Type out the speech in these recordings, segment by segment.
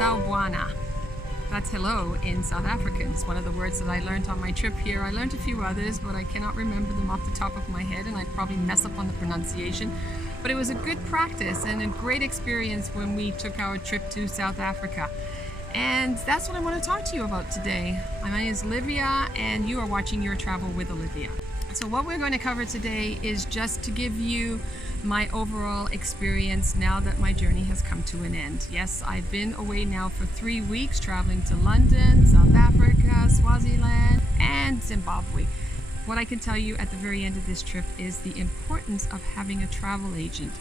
Sawubona. That's hello in South African. It's one of the words that I learned on my trip here. I learned a few others, but I cannot remember them off the top of my head, and I'd probably mess up on the pronunciation. But it was a good practice and a great experience when we took our trip to South Africa. And that's what I want to talk to you about today. My name is Olivia, and you are watching Your Travel with Olivia. So what we're going to cover today is just to give you my overall experience now that my journey has come to an end. Yes, I've been away now for 3 weeks, traveling to London, South Africa, Swaziland, and Zimbabwe. What I can tell you at the very end of this trip is the importance of having a travel agent.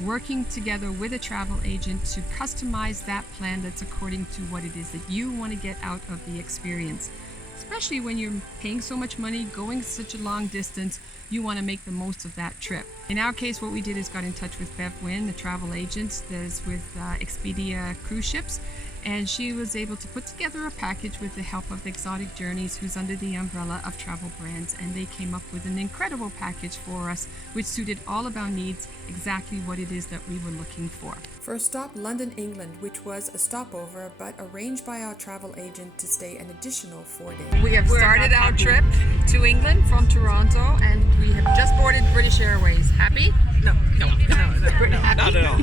Working together with a travel agent to customize that plan that's according to what it is that you want to get out of the experience. Especially when you're paying so much money, going such a long distance, you want to make the most of that trip. In our case, what we did is got in touch with Bev Wynn, the travel agent that is with Expedia cruise ships, and she was able to put together a package with the help of Exotik Journeys, who's under the umbrella of Travel Brands, and they came up with an incredible package for us, which suited all of our needs, exactly what it is that we were looking for. First stop, London, England, which was a stopover, but arranged by our travel agent to stay an additional 4 days. We have started our trip to England from Toronto, and we have just boarded British Airways. Happy? No. Not at all.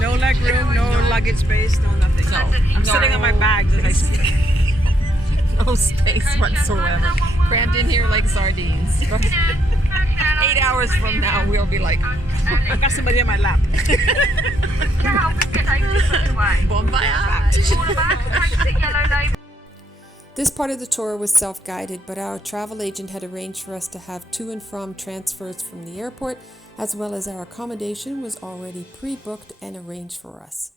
No leg room, no luggage space, no nothing. I'm sitting on my bags as I speak. No space whatsoever. Crammed in here like sardines. But 8 hours from now, we'll be like, I got somebody in my lap. Bon voyage. This part of the tour was self-guided, but our travel agent had arranged for us to have to and from transfers from the airport, as well as our accommodation was already pre-booked and arranged for us.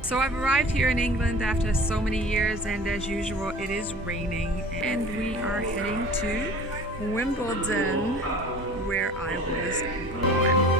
So I've arrived here in England after so many years, and as usual it is raining, and we are heading to Wimbledon, where I was born.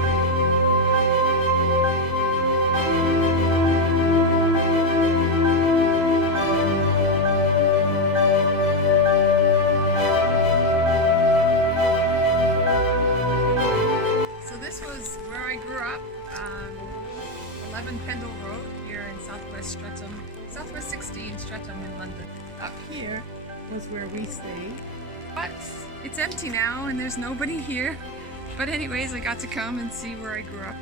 Southwest 16 Streatham in London. Up here was where we stayed, but it's empty now and there's nobody here. But anyways, I got to come and see where I grew up.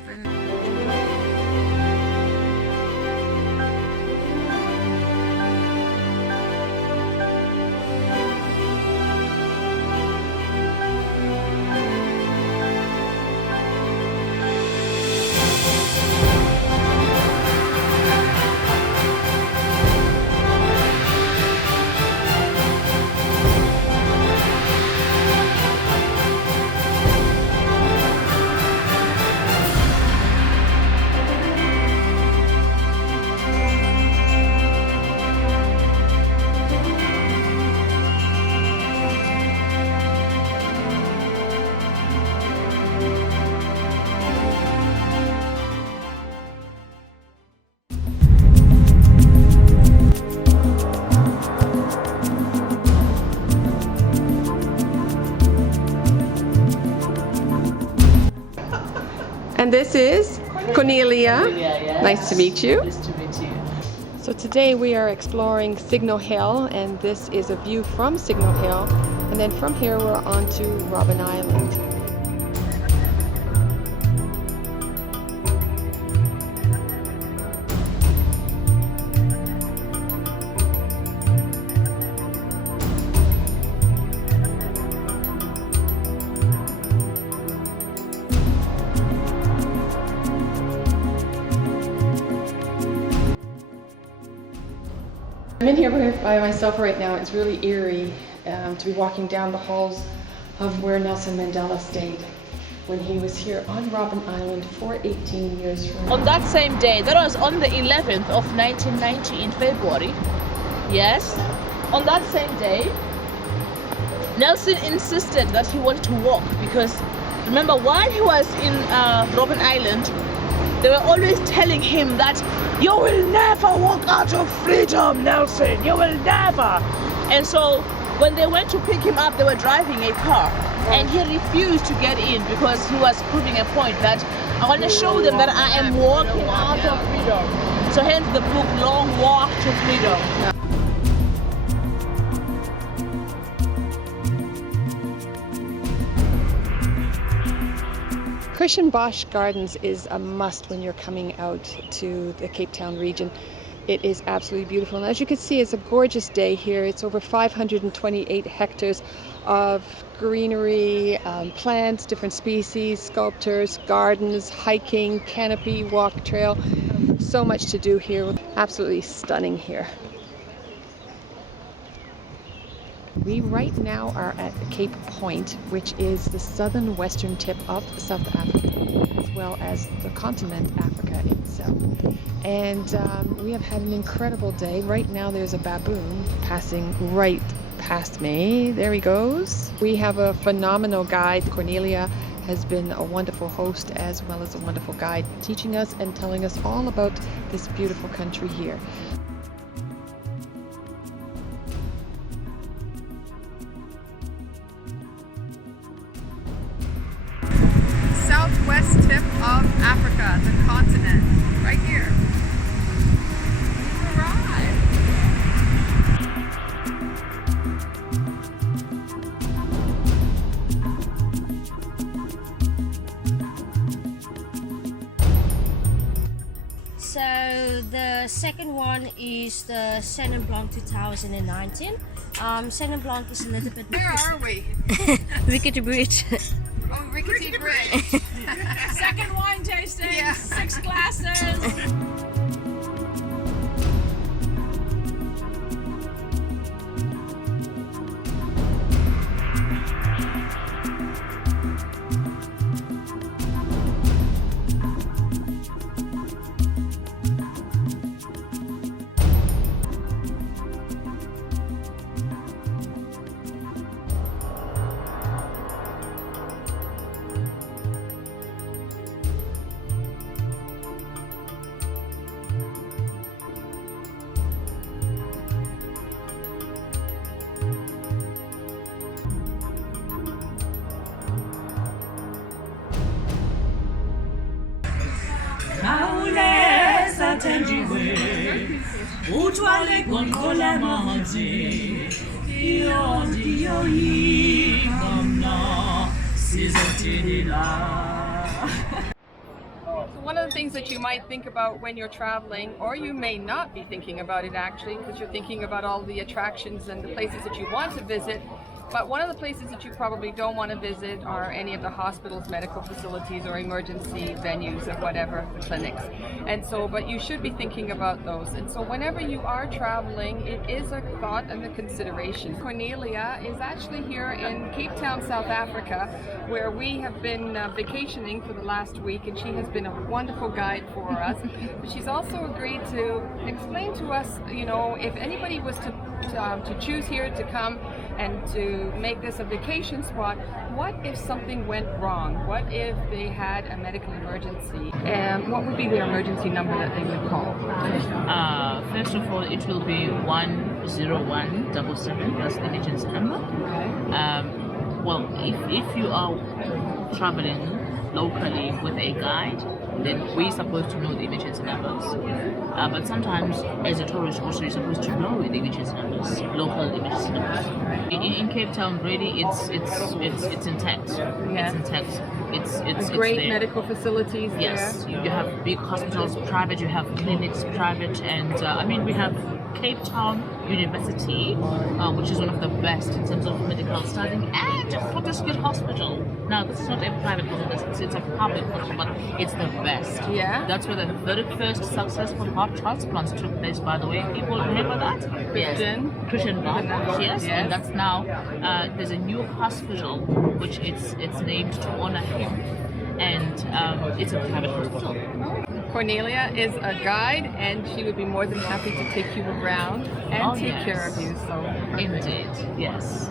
And this is Cornelia. Yes. Nice to meet you. Nice to meet you. So today we are exploring Signal Hill, and this is a view from Signal Hill. And then from here we're on to Robben Island. I'm in here by myself right now. It's really eerie to be walking down the halls of where Nelson Mandela stayed when he was here on Robben Island for 18 years. On that same day, that was on the 11th of 1990 in February, yes, on that same day, Nelson insisted that he wanted to walk because, remember, while he was in Robben Island, they were always telling him that you will never walk out of freedom, Nelson, you will never. And so when they went to pick him up, they were driving a car and he refused to get in because he was proving a point that I want to show them that I am walking out of freedom. So hence the book, Long Walk to Freedom. Kirchenbosch Gardens is a must when you're coming out to the Cape Town region. It is absolutely beautiful, and as you can see, it's a gorgeous day here. It's over 528 hectares of greenery, plants, different species, sculptures, gardens, hiking, canopy, walk trail. So much to do here. Absolutely stunning here. We right now are at Cape Point, which is the southern western tip of South Africa, as well as the continent Africa itself. And we have had an incredible day. Right now there's a baboon passing right past me. There he goes. We have a phenomenal guide. Cornelia has been a wonderful host as well as a wonderful guide, teaching us and telling us all about this beautiful country here. Southwest tip of Africa, the continent, right here. We've arrived. So the second one is the Chenin Blanc 2019. Chenin Blanc is a little bit. Where are we? Rickety Bridge. Oh, Rickety Bridge. Second wine tasting, Yeah. 6 glasses. One of the things that you might think about when you're traveling, or you may not be thinking about it actually, because you're thinking about all the attractions and the places that you want to visit, but one of the places that you probably don't want to visit are any of the hospitals, medical facilities, or emergency venues or whatever, the clinics. And so, but you should be thinking about those. And so whenever you are traveling, it is a thought and a consideration. Cornelia is actually here in Cape Town, South Africa, where we have been vacationing for the last week, and she has been a wonderful guide for us. But she's also agreed to explain to us, you know, if anybody was to choose here to come and to make this a vacation spot, what if something went wrong? What if they had a medical emergency? And what would be the emergency number that they would call? First of all, it will be 10177. That's the emergency number. Well, if you are traveling locally with a guide, then we're supposed to know the emergency numbers. But sometimes, as a tourist, also you're supposed to know the emergency numbers, local emergency numbers. In Cape Town, really, it's intact. Yeah. It's intact. It's Great there. medical facilities. Yes, there. you have big hospitals, private. You have clinics, private, and I mean we have Cape Town University, which is one of the best in terms of medical studying, and Fortescue Hospital. Now, this is not a private hospital; it's a public hospital, but it's the best. Yeah. That's where the very first successful heart transplants took place. By the way, people remember that? Christian Bach. Yes, and that's now. There's a new hospital which it's named to honor him, and it's a private hospital. Cornelia is a guide, and she would be more than happy to take you around and take care of you. So, indeed, yes.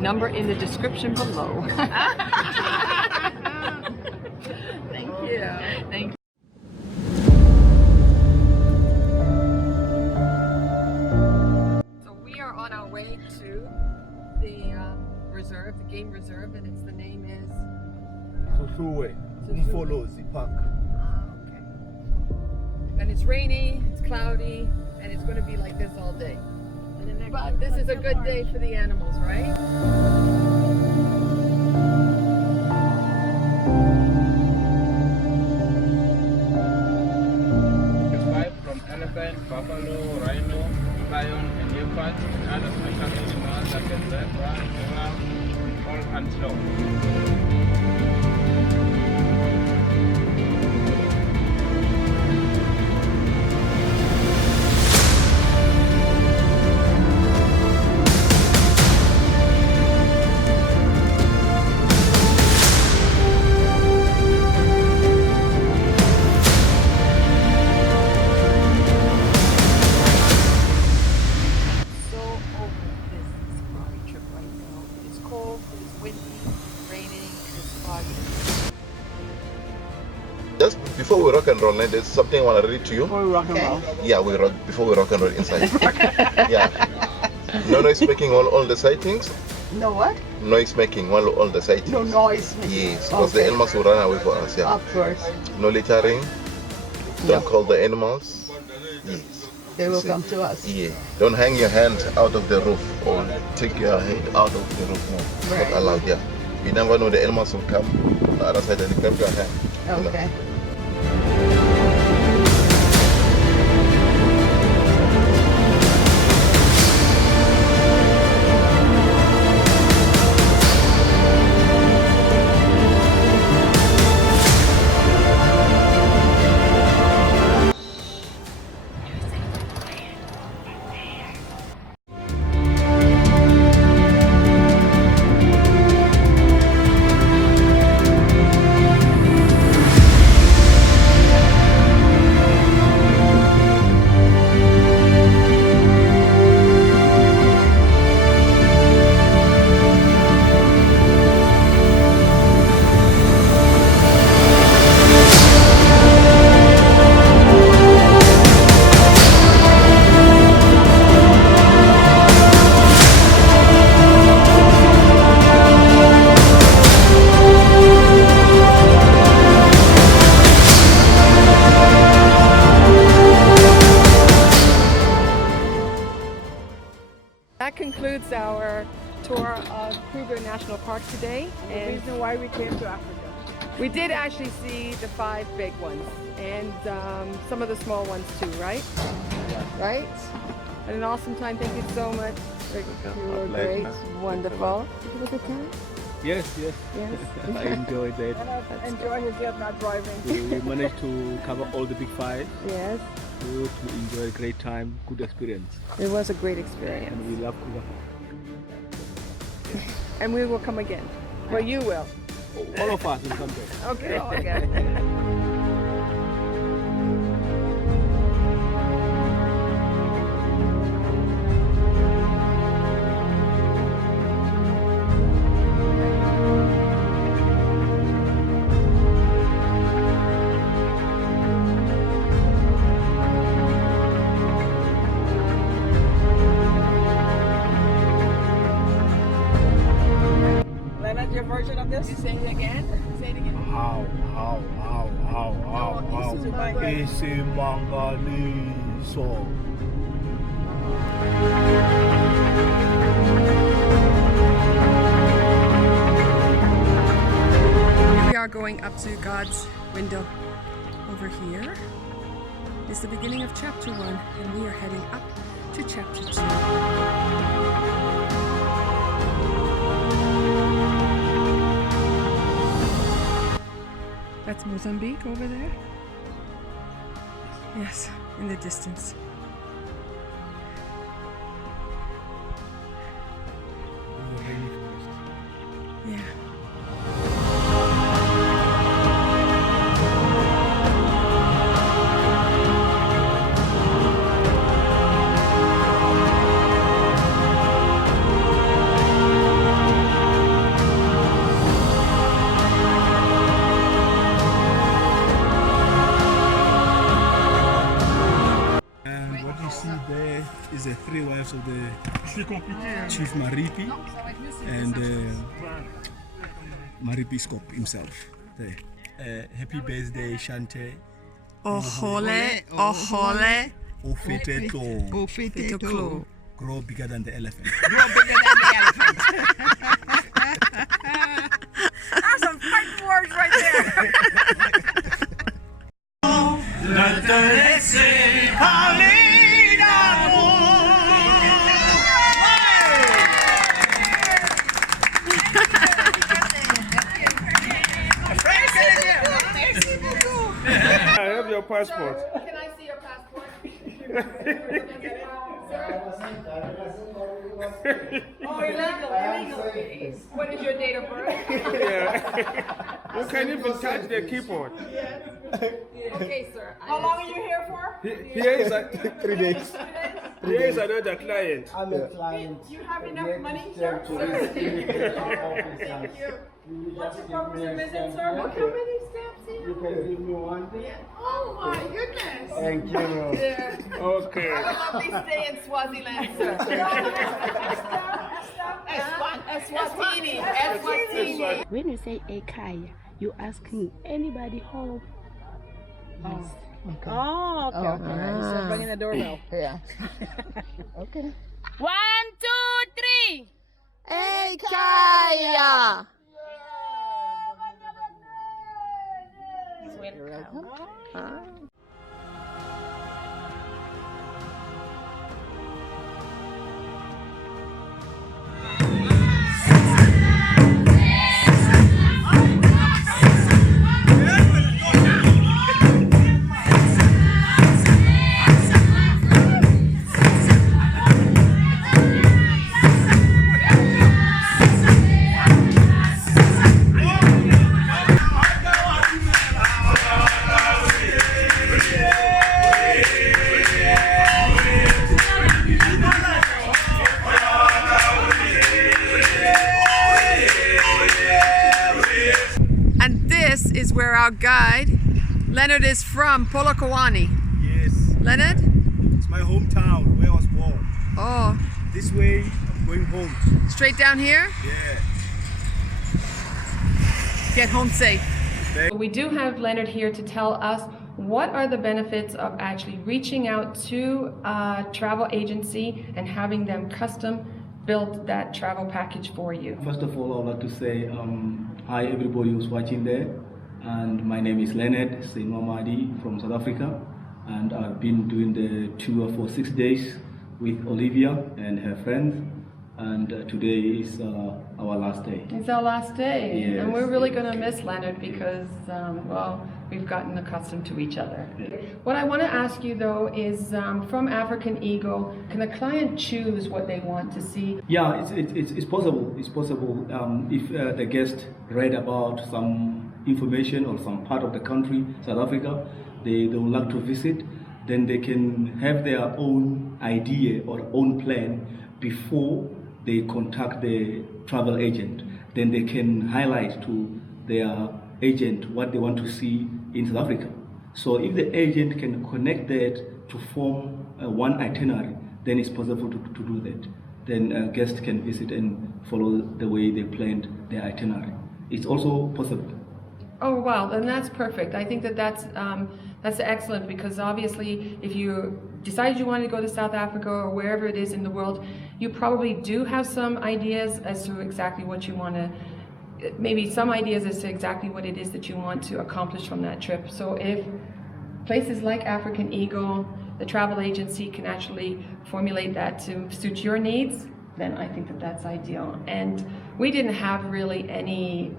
Number in the description below. Thank you. Thank you. So we are on our way to the reserve, the game reserve, and the name is Sosuwe. follow the park. Okay. And it's rainy, it's cloudy, and it's going to be like this all day. But this is a good day for the animals, right? From elephant, buffalo, rhino, lion, and leopard, and other special animals such as zebra, giraffe, all antelope. Just before we rock and roll, there's something I want to read to you. Before we rock and roll. Yeah, before we rock and roll inside. Yeah. No noise making all the sightings. No what? Noise making all the sightings. No noise making. Yes, because the animals will run away for us. Yeah. Of course. No littering. Don't call the animals. Yes. They will come to us. Yeah. Don't hang your hand out of the roof or take your head out of the roof. No, it's Right. not allowed. Yeah. You never know, the animals will come on the other side and grab your hand. You know. Okay. That concludes our tour of Kruger National Park today. The And reason why we came to Africa. we did actually see the 5 big ones and some of the small ones too, right? Right? Had an awesome time. Thank you so much. You were great. Wonderful. Did you have a good time? Yes. Yes. I enjoyed it. Enjoy his yet not driving. We managed to cover all the big five. Yes. Good, we enjoyed a great time, good experience. It was a great experience. And we love Kruger. And we will come again. Well, you will. All of us will come back. Okay. Okay. Leonard, your version of this? You say it again? Say it again. How. Isimangaliso. We are going up to God's window. Over here is the beginning of chapter 1, and we are heading up to chapter 2. That's Mozambique over there. Yes, in the distance. Yeah. There is the 3 wives of the Chief Maripi and Maripiscop himself there. happy birthday, Shante. Ohole, ohole. Ofeteto. Grow bigger than the elephant. Grow bigger than the elephant. That's some fighting words right there. I have your passport. Can I see your passport? Oh, illegal. What is your date of birth? Yeah. You can't even touch the keyboard. Okay, sir. How long are you here for? Here is 3 days. Here is another client. I'm a client. You have enough money, sir? Thank you. What's your purpose of visit, sir? Look how many stamps here. You can give me one. Oh my goodness. Thank you. Okay. Have a lovely stay in Swaziland, sir. Eswatini. Eswatini. When you say Ekaya, you asking anybody home? Yes. Okay. Oh, okay, okay. You start ringing the doorbell. Yeah. Okay. 1, 2, 3. Ekaya. This is where our guide, Leonard, is from, Polokwane. Yes. Leonard? It's my hometown where I was born. Oh. This way, I'm going home. Straight down here? Yeah. Get home safe. We do have Leonard here to tell us what are the benefits of actually reaching out to a travel agency and having them custom build that travel package for you. First of all, I would like to say hi everybody who's watching there, and my name is Leonard Senwamadi from South Africa, and I've been doing the tour for 6 days with Olivia and her friends, and today is our last day. It's our last day, yes. And we're really going to miss Leonard because, well, we've gotten accustomed to each other. Yeah. What I want to ask you though is, from African Eagle, can the client choose what they want to see? Yeah, it's possible. It's possible if the guest read about some information or some part of the country, South Africa, they would like to visit, then they can have their own idea or own plan before they contact the travel agent. Then they can highlight to their agent what they want to see in South Africa. So if the agent can connect that to form one itinerary, then it's possible to do that. Then a guest can visit and follow the way they planned their itinerary. It's also possible. Oh wow, then that's perfect. I think that's excellent, because obviously if you decided you wanted to go to South Africa or wherever it is in the world, you probably do have some ideas as to exactly what you want to, maybe some ideas as to exactly what it is that you want to accomplish from that trip. So if places like African Eagle, the travel agency, can actually formulate that to suit your needs, then I think that's ideal. And we didn't have really any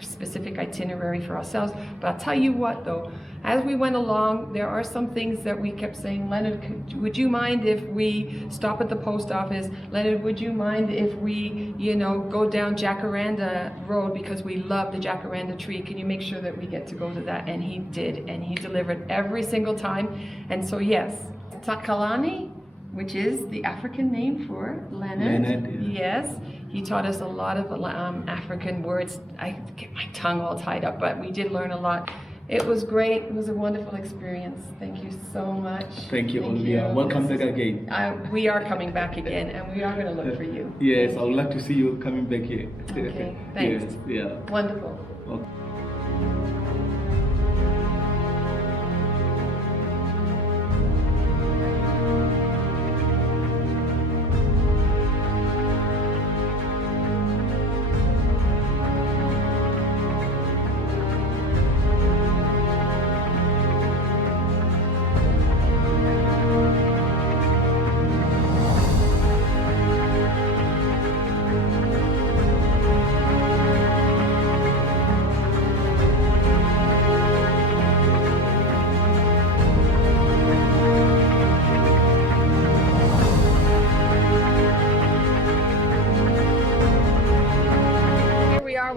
specific itinerary for ourselves, but I'll tell you what though, as we went along, there are some things that we kept saying, Leonard, would you mind if we stop at the post office? Leonard, would you mind if we, go down Jacaranda Road, because we love the Jacaranda tree? Can you make sure that we get to go to that? And he did, and he delivered every single time. And so yes, Takalani, which is the African name for Leonard. Leonard, yeah. Yes, he taught us a lot of African words. I get my tongue all tied up, but we did learn a lot. It was great. It was a wonderful experience. Thank you so much. Thank you, Olivia. Welcome back again. We are coming back again, and we are going to look for you. Yes, I would like to see you coming back here. Okay, thanks. Yes, yeah. Wonderful. Okay.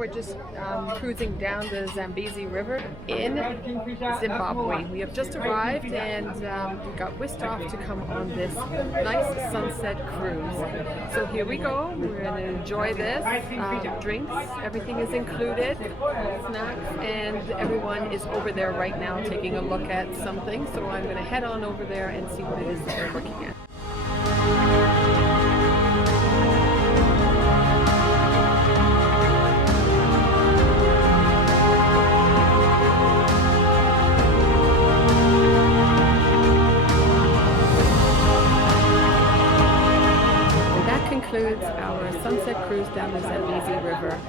we're just cruising down the Zambezi River in Zimbabwe. We have just arrived and we got whisked off to come on this nice sunset cruise. So here we go. We're going to enjoy this. Drinks, everything is included, snacks, and everyone is over there right now taking a look at something. So I'm going to head on over there and see what it is that they're looking at. Concludes our sunset cruise down the Zambezi River.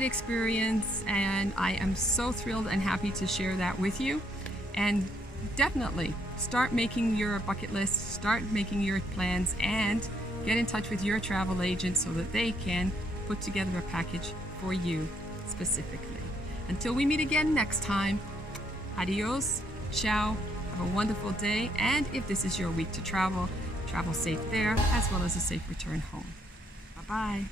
Experience, and I am so thrilled and happy to share that with you. And definitely start making your bucket list, start making your plans, and get in touch with your travel agent so that they can put together a package for you specifically. Until we meet again next time, adios, ciao, have a wonderful day, and if this is your week to travel, travel safe there as well as a safe return home. Bye-bye.